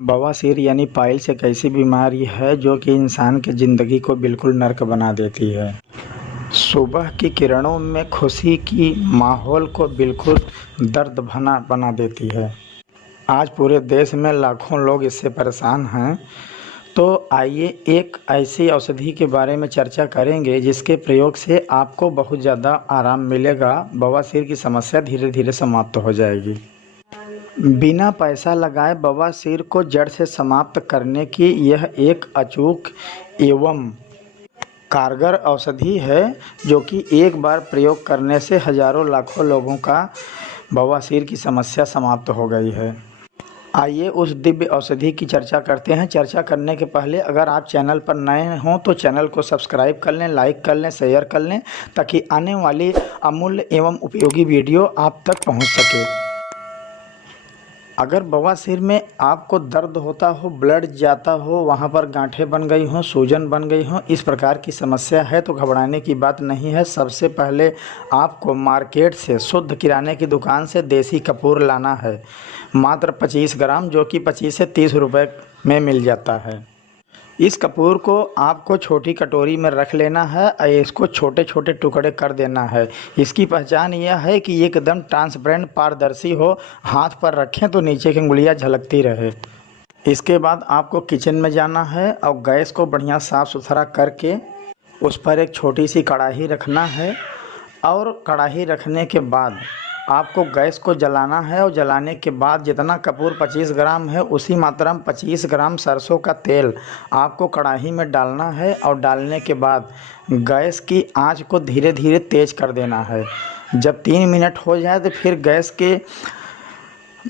बवासीर यानी पाइल्स एक ऐसी बीमारी है जो कि इंसान की ज़िंदगी को बिल्कुल नर्क बना देती है। सुबह की किरणों में खुशी की माहौल को बिल्कुल दर्द भना बना देती है। आज पूरे देश में लाखों लोग इससे परेशान हैं। तो आइए एक ऐसी औषधि के बारे में चर्चा करेंगे जिसके प्रयोग से आपको बहुत ज़्यादा आराम मिलेगा। बवासीर की समस्या धीरे धीरे समाप्त हो जाएगी। बिना पैसा लगाए बवासीर को जड़ से समाप्त करने की यह एक अचूक एवं कारगर औषधि है जो कि एक बार प्रयोग करने से हजारों लाखों लोगों का बवासीर की समस्या समाप्त हो गई है। आइए उस दिव्य औषधि की चर्चा करते हैं। चर्चा करने के पहले अगर आप चैनल पर नए हों तो चैनल को सब्सक्राइब कर लें, लाइक कर लें, शेयर कर लें ताकि आने वाली अमूल्य एवं उपयोगी वीडियो आप तक पहुंच सके। अगर बवासीर में आपको दर्द होता हो, ब्लड जाता हो, वहाँ पर गांठें बन गई हों, सूजन बन गई हो, इस प्रकार की समस्या है तो घबराने की बात नहीं है। सबसे पहले आपको मार्केट से शुद्ध किराने की दुकान से देसी कपूर लाना है, मात्र 25 ग्राम, जो कि 25 से 30 रुपए में मिल जाता है। इस कपूर को आपको छोटी कटोरी में रख लेना है और इसको छोटे छोटे टुकड़े कर देना है। इसकी पहचान यह है कि एकदम ट्रांसपेरेंट पारदर्शी हो, हाथ पर रखें तो नीचे की उंगलियां झलकती रहे। इसके बाद आपको किचन में जाना है और गैस को बढ़िया साफ़ सुथरा करके उस पर एक छोटी सी कढ़ाई रखना है और कढ़ाई रखने के बाद आपको गैस को जलाना है और जलाने के बाद जितना कपूर 25 ग्राम है उसी मात्रा में 25 ग्राम सरसों का तेल आपको कढ़ाई में डालना है और डालने के बाद गैस की आंच को धीरे धीरे तेज़ कर देना है। जब 3 मिनट हो जाए तो फिर गैस के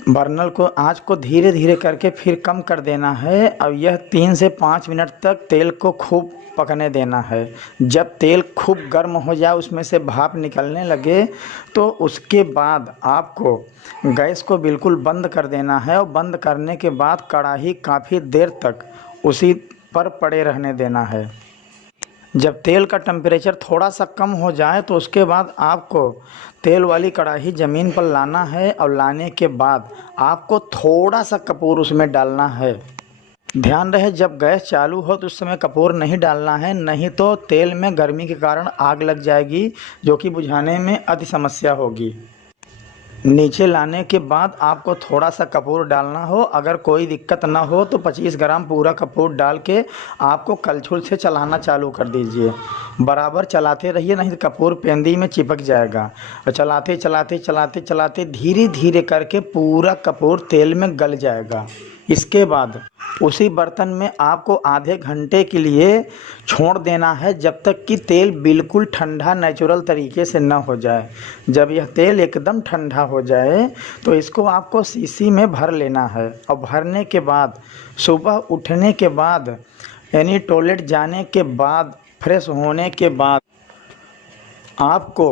बर्नल को आंच को धीरे धीरे करके फिर कम कर देना है और यह 3 से 5 मिनट तक तेल को खूब पकने देना है। जब तेल खूब गर्म हो जाए, उसमें से भाप निकलने लगे, तो उसके बाद आपको गैस को बिल्कुल बंद कर देना है और बंद करने के बाद कढ़ाई काफ़ी देर तक उसी पर पड़े रहने देना है। जब तेल का टेम्परेचर थोड़ा सा कम हो जाए तो उसके बाद आपको तेल वाली कढ़ाई ज़मीन पर लाना है और लाने के बाद आपको थोड़ा सा कपूर उसमें डालना है। ध्यान रहे जब गैस चालू हो तो उस समय कपूर नहीं डालना है, नहीं तो तेल में गर्मी के कारण आग लग जाएगी जो कि बुझाने में अति समस्या होगी। नीचे लाने के बाद आपको थोड़ा सा कपूर डालना हो। अगर कोई दिक्कत ना हो तो 25 ग्राम पूरा कपूर डाल के आपको कलछुल से चलाना चालू कर दीजिए। बराबर चलाते रहिए, नहीं तो कपूर पेंदी में चिपक जाएगा। और चलाते चलाते चलाते चलाते धीरे धीरे करके पूरा कपूर तेल में गल जाएगा। इसके बाद उसी बर्तन में आपको आधे घंटे के लिए छोड़ देना है जब तक कि तेल बिल्कुल ठंडा नेचुरल तरीके से न हो जाए। जब यह तेल एकदम ठंडा हो जाए तो इसको आपको शीशी में भर लेना है और भरने के बाद सुबह उठने के बाद यानी टॉयलेट जाने के बाद फ्रेश होने के बाद आपको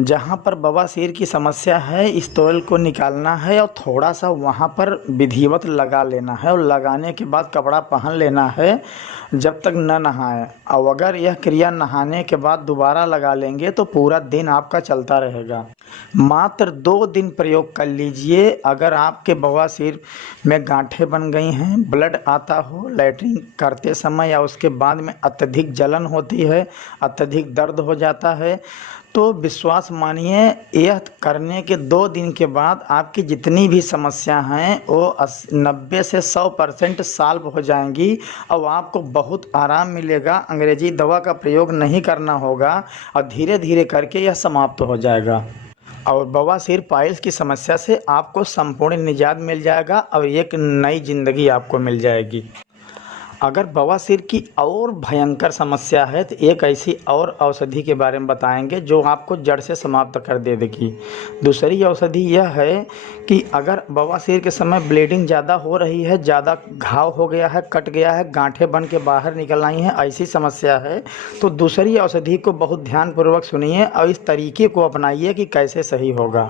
जहाँ पर बवासीर की समस्या है इस तेल को निकालना है और थोड़ा सा वहाँ पर विधिवत लगा लेना है और लगाने के बाद कपड़ा पहन लेना है जब तक न नहाए। और अगर यह क्रिया नहाने के बाद दोबारा लगा लेंगे तो पूरा दिन आपका चलता रहेगा। मात्र 2 दिन प्रयोग कर लीजिए। अगर आपके बवासीर में गांठें बन गई हैं, ब्लड आता हो, लैट्रिन करते समय या उसके बाद में अत्यधिक जलन होती है, अत्यधिक दर्द हो जाता है, तो विश्वास मानिए यह करने के 2 दिन के बाद आपकी जितनी भी समस्या हैं वो 90 से 100% सॉल्व हो जाएंगी और आपको बहुत आराम मिलेगा। अंग्रेजी दवा का प्रयोग नहीं करना होगा और धीरे धीरे करके यह समाप्त हो जाएगा और बवासीर पाइल्स की समस्या से आपको संपूर्ण निजात मिल जाएगा और एक नई ज़िंदगी आपको मिल जाएगी। अगर बवासीर की और भयंकर समस्या है तो एक ऐसी और औषधि के बारे में बताएंगे जो आपको जड़ से समाप्त कर दे देगी। दूसरी औषधि यह है कि अगर बवासीर के समय ब्लीडिंग ज़्यादा हो रही है, ज़्यादा घाव हो गया है, कट गया है, गांठें बन के बाहर निकल आई हैं, ऐसी समस्या है तो दूसरी औषधि को बहुत ध्यानपूर्वक सुनिए और इस तरीके को अपनाइए कि कैसे सही होगा।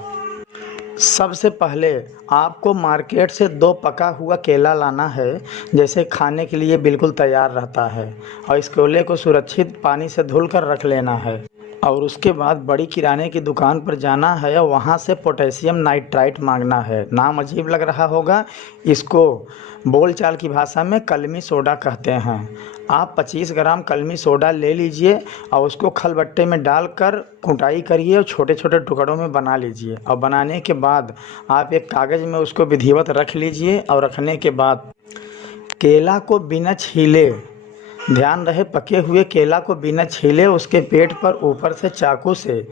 सबसे पहले आपको मार्केट से 2 पका हुआ केला लाना है, जैसे खाने के लिए बिल्कुल तैयार रहता है, और इस केले को सुरक्षित पानी से धुलकर रख लेना है। और उसके बाद बड़ी किराने की दुकान पर जाना है और वहाँ से पोटेशियम नाइट्राइट मांगना है। नाम अजीब लग रहा होगा, इसको बोलचाल की भाषा में कलमी सोडा कहते हैं। आप 25 ग्राम कलमी सोडा ले लीजिए और उसको खलबट्टे में डालकर कुटाई करिए और छोटे छोटे टुकड़ों में बना लीजिए। और बनाने के बाद आप एक कागज़ में उसको विधिवत रख लीजिए। और रखने के बाद केला को बिना छीले, ध्यान रहे पके हुए केला को बिना छीले उसके पेट पर ऊपर से चाकू से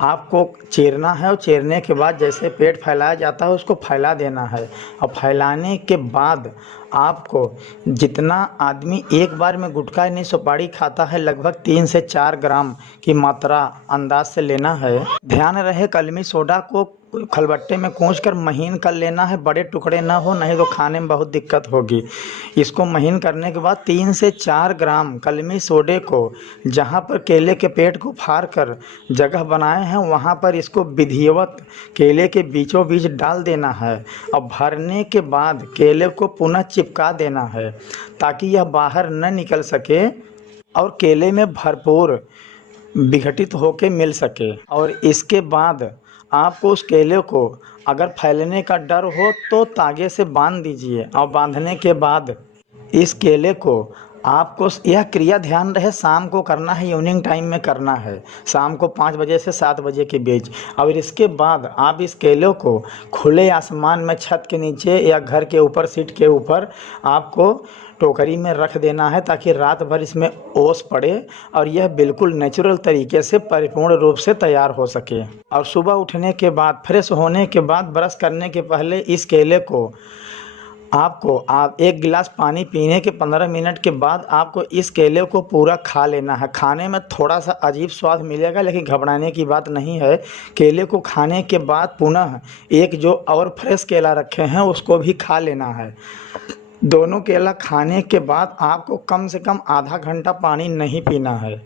आपको चीरना है। और चीरने के बाद जैसे पेट फैलाया जाता है उसको फैला देना है। और फैलाने के बाद आपको, जितना आदमी एक बार में गुटखा नहीं सुपारी खाता है, लगभग 3 से 4 ग्राम की मात्रा अंदाज से लेना है। ध्यान रहे कलमी सोडा को खलबट्टे में कूच कर महीन कर लेना है, बड़े टुकड़े ना हो, नहीं तो खाने में बहुत दिक्कत होगी। इसको महीन करने के बाद 3 से 4 ग्राम कलमी सोडे को जहाँ पर केले के पेट को फाड़ कर जगह बनाए हैं वहाँ पर इसको विधिवत केले के बीचों बीच डाल देना है। और भरने के बाद केले को पुनः चिपका देना है ताकि यह बाहर न निकल सके और केले में भरपूर विघटित होकर मिल सके। और इसके बाद आपको उस केले को अगर फैलने का डर हो तो तागे से बांध दीजिए। और बांधने के बाद इस केले को आपको, यह क्रिया ध्यान रहे शाम को करना है, इवनिंग टाइम में करना है, शाम को 5 बजे से 7 बजे के बीच। और इसके बाद आप इस केले को खुले आसमान में छत के नीचे या घर के ऊपर सीट के ऊपर आपको टोकरी में रख देना है ताकि रात भर इसमें ओस पड़े और यह बिल्कुल नेचुरल तरीके से परिपूर्ण रूप से तैयार हो सके। और सुबह उठने के बाद, फ्रेश होने के बाद, ब्रश करने के पहले इस केले को आप 1 गिलास पानी पीने के 15 मिनट के बाद आपको इस केले को पूरा खा लेना है। खाने में थोड़ा सा अजीब स्वाद मिलेगा लेकिन घबराने की बात नहीं है। केले को खाने के बाद पुनः एक जो और फ्रेश केला रखे हैं उसको भी खा लेना है। दोनों केला खाने के बाद आपको कम से कम आधा घंटा पानी नहीं पीना है।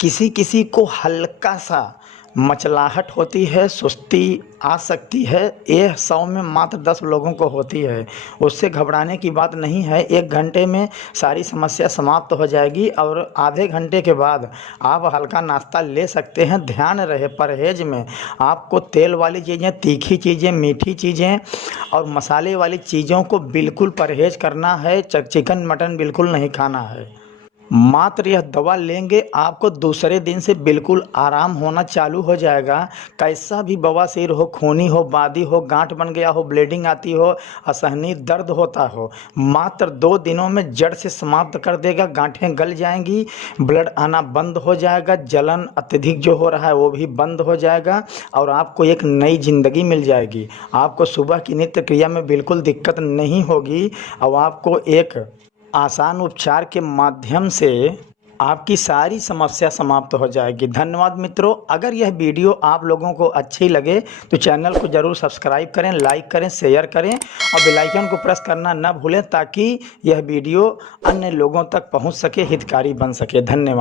किसी किसी को हल्का सा मचलाहट होती है, सुस्ती आ सकती है, यह 100 में मात्र 10 लोगों को होती है। उससे घबराने की बात नहीं है। 1 घंटे में सारी समस्या समाप्त हो जाएगी और आधे घंटे के बाद आप हल्का नाश्ता ले सकते हैं। ध्यान रहे परहेज में आपको तेल वाली चीज़ें, तीखी चीज़ें, मीठी चीज़ें और मसाले वाली चीज़ों को बिल्कुल परहेज करना है। चिकन मटन बिल्कुल नहीं खाना है। मात्र यह दवा लेंगे आपको दूसरे दिन से बिल्कुल आराम होना चालू हो जाएगा। कैसा भी बवासीर हो, खूनी हो, बादी हो, गांठ बन गया हो, ब्लीडिंग आती हो, असहनीय दर्द होता हो, मात्र 2 दिनों में जड़ से समाप्त कर देगा। गांठें गल जाएंगी, ब्लड आना बंद हो जाएगा, जलन अत्यधिक जो हो रहा है वो भी बंद हो जाएगा और आपको एक नई ज़िंदगी मिल जाएगी। आपको सुबह की नित्य क्रिया में बिल्कुल दिक्कत नहीं होगी और आपको एक आसान उपचार के माध्यम से आपकी सारी समस्या समाप्त हो जाएगी। धन्यवाद मित्रों। अगर यह वीडियो आप लोगों को अच्छी लगे तो चैनल को ज़रूर सब्सक्राइब करें, लाइक करें, शेयर करें और बेल आइकन को प्रेस करना न भूलें ताकि यह वीडियो अन्य लोगों तक पहुंच सके, हितकारी बन सके। धन्यवाद।